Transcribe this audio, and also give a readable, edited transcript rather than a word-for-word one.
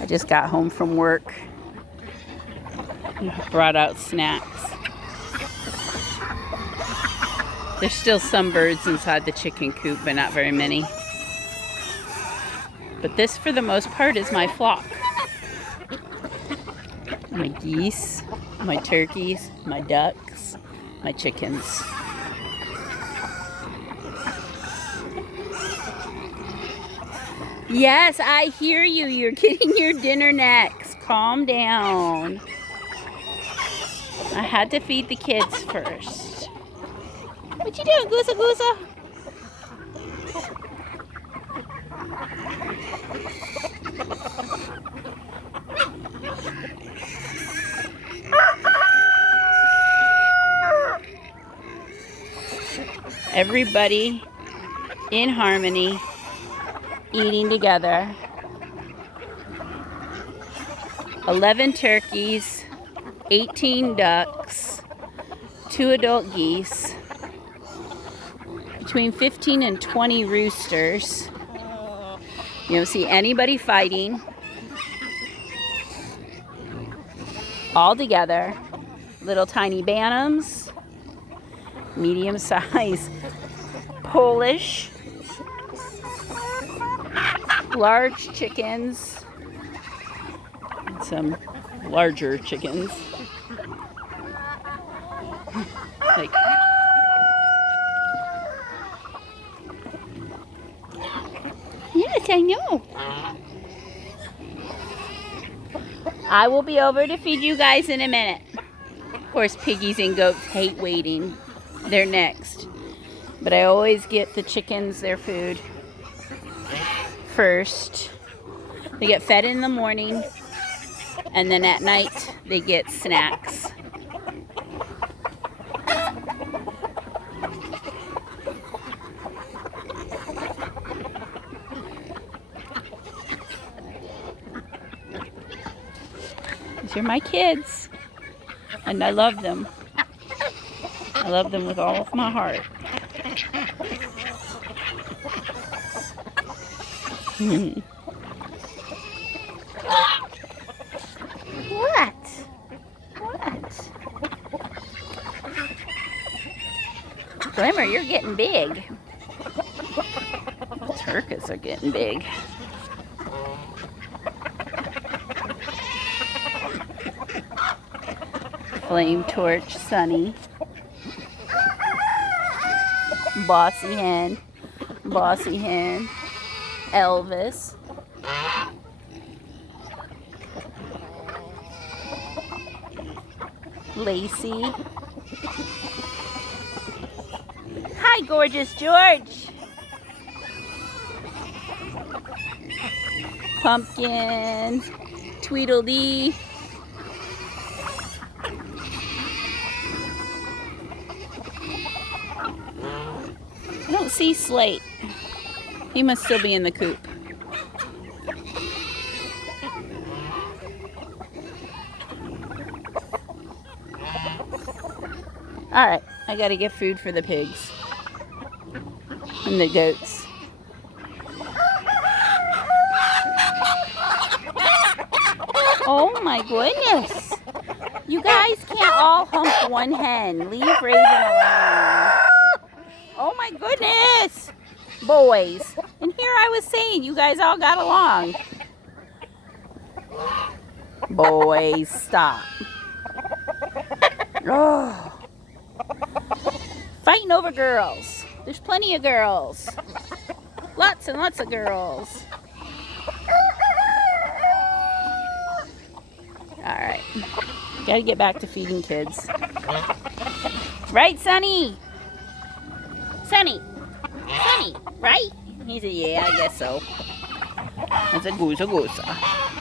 I just got home from work. Brought out snacks. There's still some birds inside the chicken coop, but not very many. But this, for the most part, is my flock. My geese, my turkeys, my ducks, my chickens. Yes, I hear you. You're getting your dinner next. Calm down. I had to feed the kids first. What you doing, Goosa Goosa? Everybody in harmony, eating together. 11 turkeys, 18 ducks, 2 adult geese, between 15 and 20 roosters. You don't see anybody fighting. All together. Little tiny bantams, medium size Polish, large chickens, and some larger chickens. Like, yes, I know. I will be over to feed you guys in a minute. Of course, piggies and goats hate waiting. They're next. But I always get the chickens their food first. They get fed in the morning, and then at night they get snacks. These are my kids, and I love them. I love them with all of my heart. What? What? Glimmer, you're getting big. Turkeys are getting big. Flame Torch Sunny. Bossy Hen. Bossy Hen. Elvis. Lacey. Hi, Gorgeous George. Pumpkin. Tweedledee. I don't see Slate. He must still be in the coop. Alright, I gotta get food for the pigs and the goats. Oh my goodness! You guys can't all hump one hen. Leave Raven alone. Oh my goodness! Boys. And here I was saying you guys all got along. Boys, stop. Oh. Fighting over girls. There's plenty of girls. Lots and lots of girls. Alright. Gotta get back to feeding kids. Right, Sonny? Sonny? Sonny, right? He said, yeah, I guess so. That's a goose, a goose.